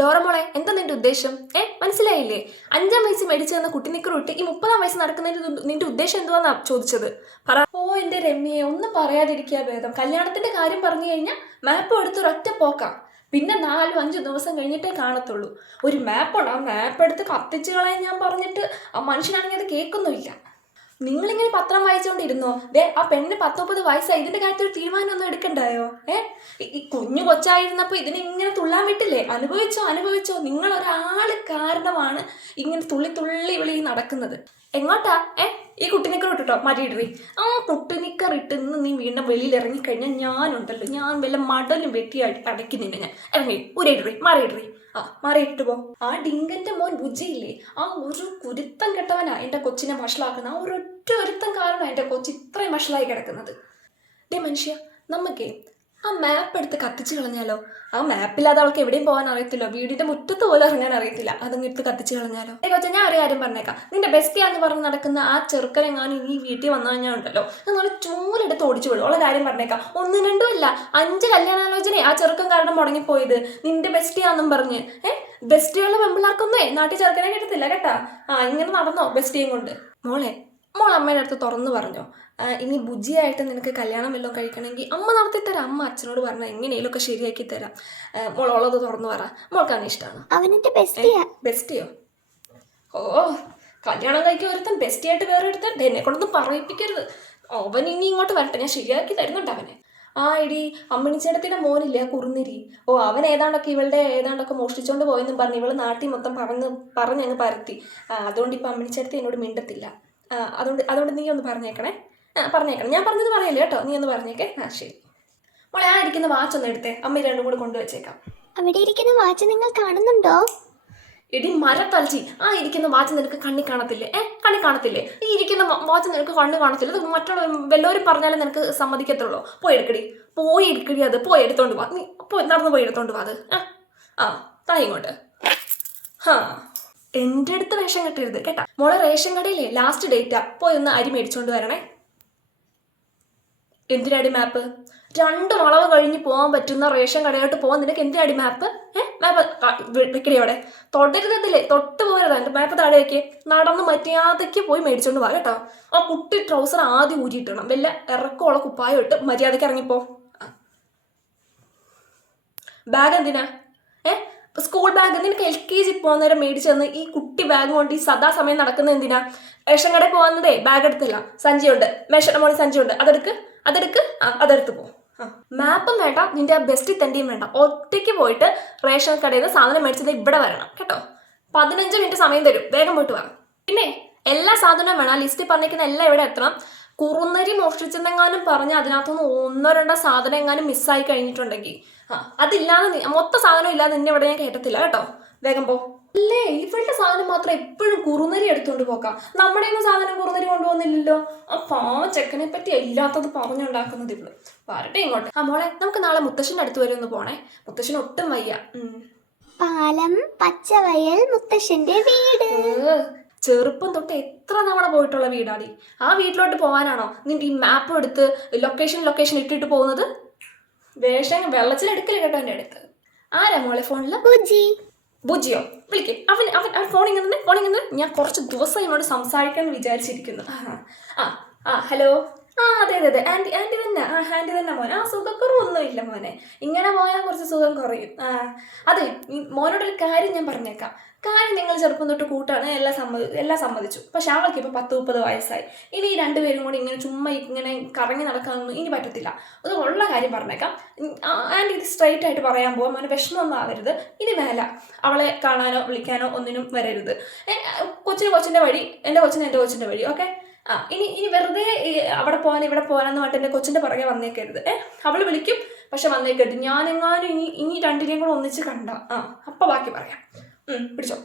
ഡോറമോളെ, എന്താ നിന്റെ ഉദ്ദേശം? മനസ്സിലായില്ലേ? 5-ാം വയസ്സ് മേടിച്ചു തന്ന കുട്ടിനിക്കറുട്ട് ഈ 30-ാം വയസ്സ് നടക്കുന്നതിന് നിന്റെ ഉദ്ദേശം എന്തുവാന്നാ ചോദിച്ചത്? പറ. ഓ എന്റെ രമ്യയെ, ഒന്നും പറയാതിരിക്കുക ഭേദം. കല്യാണത്തിന്റെ കാര്യം പറഞ്ഞു കഴിഞ്ഞാൽ മാപ്പ് എടുത്തൊരൊറ്റ പോക്കാം. പിന്നെ 4-5 ദിവസം കഴിഞ്ഞിട്ടേ കാണത്തുള്ളൂ. ഒരു മാപ്പുണ്ട്, ആ മാപ്പ് എടുത്ത് കത്തിച്ച് കളയാൻ ഞാൻ പറഞ്ഞിട്ട് ആ മനുഷ്യനാണെങ്കിൽ അത് കേൾക്കുന്നുമില്ല. നിങ്ങളിങ്ങനെ പത്രം വായിച്ചുകൊണ്ടിരുന്നോ? ആ പെണ്ണിന് 19 വയസ്സായി. ഇതിന്റെ കാര്യത്തിൽ ഒരു തീരുമാനമൊന്നും എടുക്കണ്ടായോ? ഈ കുഞ്ഞു കൊച്ചായിരുന്നപ്പോൾ ഇതിനെ ഇങ്ങനെ തുള്ളാൻ വിട്ടില്ലേ? അനുഭവിച്ചോ. നിങ്ങൾ ഒരാള് കാരണമാണ് ഇങ്ങനെ തുള്ളി വിളി നടക്കുന്നത്. എങ്ങോട്ടാ? ഈ കുട്ടിനിക്കർ ഇട്ടിട്ടോ മാറ്റിയിടറി. ആ കുട്ടിനിക്കർ ഇട്ട് ഇന്ന് നീ വീണ്ടും വെളിയിൽ ഇറങ്ങിക്കഴിഞ്ഞാൽ ഞാനുണ്ടല്ലോ, ഞാൻ വല്ല മടലും വെട്ടി അടയ്ക്കുന്നില്ല. ഞാൻ ഇറങ്ങി ഉരയിടറി, മാറിയിടറി. മാറിയിട്ട് പോ. ആ ഡിങ്കന്റെ മോൻ ബുജിയില്ലേ, ആ ഒരു കുരുത്തം കെട്ടവനാ എന്റെ കൊച്ചിനെ വഷളാക്കുന്ന. ആ ഒരൊറ്റ ഒരുത്തം കാരണം എന്റെ കൊച്ച് ഇത്രയും വഷളായി കിടക്കുന്നത്. മനുഷ്യ, നമുക്കേ ആ മാപ്പ് എടുത്ത് കത്തിച്ച് കളഞ്ഞാലോ? ആ മാപ്പില്ലാതെ അവൾക്ക് എവിടെയും പോകാൻ അറിയത്തില്ല, വീടിന്റെ മുറ്റത്ത് പോലും ഇറങ്ങാൻ അറിയത്തില്ല. അതങ്ങ് എടുത്ത് കത്തിച്ച് കളഞ്ഞാലോ? കൊച്ചാ, ഞാൻ ഒരു കാര്യം പറഞ്ഞേക്കാം. നിന്റെ ബെസ്റ്റിയാന്ന് പറഞ്ഞ് നടക്കുന്ന ആ ചെറുക്കനെങ്ങാനും ഈ വീട്ടിൽ വന്നു കഴിഞ്ഞാൽ ഉണ്ടല്ലോ, നിങ്ങൾ ചൂലെടുത്ത് ഓടിച്ചു വിടും. ഉള്ള കാര്യം പറഞ്ഞേക്കാം. 1, 2 അല്ല 5 കല്യാണാലോചന ആ ചെറുക്കൻ കാരണം മുടങ്ങിപ്പോയത്. നിന്റെ ബെസ്റ്റിയാന്നും പറഞ്ഞ്. ബെസ്റ്റിയുള്ള പെമ്പിള്ളാർക്കൊന്നേ നാട്ടിൽ ചെറുക്കനെ കിട്ടത്തില്ല കേട്ടാ. ഇങ്ങനെ നടന്നോ ബെസ്റ്റിയും കൊണ്ട്? മോൾ അമ്മയുടെ അടുത്ത് തുറന്നു പറഞ്ഞോ, ഇനി ബുജിയായിട്ട് നിനക്ക് കല്യാണം വല്ലതും കഴിക്കണമെങ്കിൽ അമ്മ നടത്തി തരാം. അമ്മ അച്ഛനോട് പറഞ്ഞാൽ എങ്ങനെയൊക്കെ ശരിയാക്കി തരാം. മോളോളത് തുറന്നു പറ. മോൾക്ക് അങ്ങനെ ഇഷ്ടമാണ്? അവനെന്റെ ബെസ്റ്റിയോ? ഓ, കല്യാണം കഴിക്കാൻ ഒരുത്തൻ ബെസ്റ്റിയായിട്ട് വേറെ എടുത്താൽ എന്നെ കൊണ്ടൊന്നും പറയിപ്പിക്കരുത്. അവൻ ഇനി ഇങ്ങോട്ട് വരട്ടെ, ഞാൻ ശരിയാക്കി തരുന്നുണ്ട് അവനെ. ഇടി അമ്മിണിച്ചേടത്തിന്റെ മോനില്ലേ ആ കുറുന്നിരി, അവൻ ഏതാണ്ടൊക്കെ മോഷ്ടിച്ചോണ്ട് പോയെന്നും പറഞ്ഞ് ഇവള് നാട്ടിൽ മൊത്തം പറഞ്ഞങ്ങ് പരത്തി. അതുകൊണ്ട് ഇപ്പം അമ്മിണിച്ചേടത്തി എന്നോട് മിണ്ടത്തില്ല. അതുകൊണ്ട് നീ ഒന്ന് പറഞ്ഞേക്കണം. ഞാൻ പറഞ്ഞത് പറയല്ലേ കേട്ടോ, നീ ഒന്ന് പറഞ്ഞേക്കേ. ശരി മോളെ, ആ ഇരിക്കുന്ന വാച്ച് ഒന്ന് എടുത്തേ, അമ്മ 2 കൂടെ കൊണ്ടുവച്ചേക്കാം. അവിടെ ഇരിക്കുന്ന വാച്ച് നിങ്ങൾ കാണുന്നുണ്ടോ? ഇടി മരത്തലച്ചി, ആ ഇരിക്കുന്ന വാച്ച് നിനക്ക് കണ്ണി കാണത്തില്ലേ? കണ്ണി കാണത്തില്ലേ? ഈ ഇരിക്കുന്ന വാച്ച് നിനക്ക് കണ്ണ് കാണത്തില്ല. അത് മറ്റുള്ള വല്ലവരും പറഞ്ഞാലും നിനക്ക് സമ്മതിക്കത്തുള്ളൂ. പോയി എടുക്കടി അത്. പോയി എടുത്തോണ്ട് പോവാ. നീ നടന്ന് പോയി എടുത്തോണ്ട് പോവാ അത്. താ ഇങ്ങോട്ട്. എൻ്റെ അടുത്ത് റേഷൻ കെട്ടരുത് കേട്ടാ. മോളെ, റേഷൻ കടയില്ലേ ലാസ്റ്റ് ഡേറ്റാ, പോയി ഒന്ന് അരി മേടിച്ചോണ്ട് വരണേ. എന്തിനാടി മാപ്പ്? 2 വളവ് കഴിഞ്ഞ് പോകാൻ പറ്റുന്ന റേഷൻ കടയോട്ട് പോകാൻ നിനക്ക് എന്തിനാടി മാപ്പ്? മാപ്പ് വെക്കടി അവിടെ. തൊടരുതല്ലേ, തൊട്ട് പോകരുത്. എൻ്റെ മാപ്പ് താഴെ വെക്കേ. നടന്ന് മര്യാദയ്ക്ക് പോയി മേടിച്ചോണ്ട് പോവാ കേട്ടോ. ആ കുട്ടി ട്രൗസർ ആദ്യം ഊരിയിട്ടണം. വല്ല ഇറക്കമുള്ള കുപ്പായം ഇട്ട് മര്യാദയ്ക്ക് ഇറങ്ങിപ്പോ. ബാഗ് എന്തിനാ? സ്കൂൾ ബാഗ് നിനക്ക് LKG പോകുന്നവരെ മേടിച്ചു തന്ന് ഈ കുട്ടി ബാഗ് കൊണ്ട് ഈ സദാസമയം നടക്കുന്നത് എന്തിനാ? റേഷൻ കടയിൽ പോകുന്നതേ ബാഗ് എടുത്തില്ല, സഞ്ചിയുണ്ട്, മേശയുടെ മോളിൽ സഞ്ചിയുണ്ട്. അതെടുത്ത് പോ. മാപ്പും വേണ്ട, നിന്റെ ആ ബെസ്റ്റി തൻ്റെയും വേണ്ട. ഒറ്റയ്ക്ക് പോയിട്ട് റേഷൻ കടയിൽ നിന്ന് സാധനം മേടിച്ചത് ഇവിടെ വരണം കേട്ടോ. 15 മിനിറ്റ് സമയം തരും, വേഗം പോയിട്ട് വാ. പിന്നെ എല്ലാ സാധനവും വേണം. ലിസ്റ്റിൽ പറഞ്ഞിരിക്കുന്ന എല്ലാം ഇവിടെ എത്തണം. കുറുന്നരി മോഷ്ടിച്ചെന്നെങ്ങാനും പറഞ്ഞ് അതിനകത്തുനിന്ന് 1-2 സാധനം എങ്ങാനും മിസ്സായി കഴിഞ്ഞിട്ടുണ്ടെങ്കിൽ അതില്ലാതെ മൊത്തം സാധനം ഇല്ലാതെ നിന്നെ ഇവിടെ ഞാൻ കേട്ടത്തില്ല കേട്ടോ. വേഗം പോ. അല്ലേ, ഇവളുടെ സാധനം മാത്രം എപ്പോഴും കുറുനരി എടുത്തുകൊണ്ട് പോക്കാം. നമ്മുടെ ഒന്നും സാധനം കുറുനരി കൊണ്ടുപോകുന്നില്ലല്ലോ. ചെക്കനെ പറ്റി ഇല്ലാത്തത് പറഞ്ഞുണ്ടാക്കുന്നത് ഇവള്. വരട്ടെ ഇങ്ങോട്ട്. മോളെ, നമുക്ക് നാളെ മുത്തശ്ശൻ്റെ അടുത്ത് വരെ ഒന്ന് പോണേ. മുത്തശ്ശന് ഒട്ടും വയ്യ. പാലം, പച്ചവയൽ, മുത്തശ്ശന്റെ വീട്. ചെറുപ്പം തൊട്ട് എത്ര തവണ പോയിട്ടുള്ള വീടാടി. ആ വീട്ടിലോട്ട് പോകാനാണോ നിന്റെ ഈ മാപ്പ് എടുത്ത് ലൊക്കേഷൻ ഇട്ടിട്ട് പോകുന്നത്? വേഷം വെള്ളച്ചിലെടുക്കല് കേട്ടോ എൻ്റെ അടുത്ത്. ആരാ മോളെ ഫോണില്? ബുജിയോ? വിളിക്കേ. അവൻ ഫോണിങ്ങനെ ഞാൻ കുറച്ച് ദിവസം എന്നോട് സംസാരിക്കണം വിചാരിച്ചിരിക്കുന്നു. ഹലോ. അതെ ആൻറ്റി തന്നെ. ആൻറ്റി തന്നെ മോനെ. സുഖക്കുറവൊന്നുമില്ല മോനെ. ഇങ്ങനെ പോയാൽ കുറച്ച് സുഖം കുറയും. അതെ, മോനോടൊരു കാര്യം ഞാൻ പറഞ്ഞേക്കാം. കാര്യം നിങ്ങൾ ചെറുപ്പം തൊട്ട് കൂട്ടാണ്, എല്ലാം സമ്മതിച്ചു. പക്ഷെ അവൾക്ക് ഇപ്പോൾ 10-30 വയസ്സായി. ഇനി ഈ 2 പേരും കൂടി ഇങ്ങനെ ചുമ്മാ ഇങ്ങനെ കറങ്ങി നടക്കാനൊന്നും ഇനി പറ്റത്തില്ല. അത് ഉള്ള കാര്യം പറഞ്ഞേക്കാം. ആൻറ്റി ഇത് സ്ട്രൈറ്റ് ആയിട്ട് പറയാൻ പോകാം. മോനെ വിഷമമൊന്നും ആവരുത്. ഇനി വേല അവളെ കാണാനോ വിളിക്കാനോ ഒന്നിനും വരരുത്. കൊച്ചിൻ്റെ വഴി, എൻ്റെ കൊച്ചിൻ്റെ വഴി. ഓക്കെ. ഇനി വെറുതെ അവിടെ പോകാൻ ഇവിടെ പോകാനെന്ന് പറഞ്ഞിട്ട് എൻ്റെ കൊച്ചിൻ്റെ പുറകെ വന്നേക്കരുത്. അവൾ വിളിക്കും, പക്ഷെ വന്നേക്കരുത്. ഞാനെങ്ങാനും ഇനി 2നെയും കൂടെ ഒന്നിച്ച് കണ്ട അപ്പം ബാക്കി പറയാം. പിടിച്ചോ.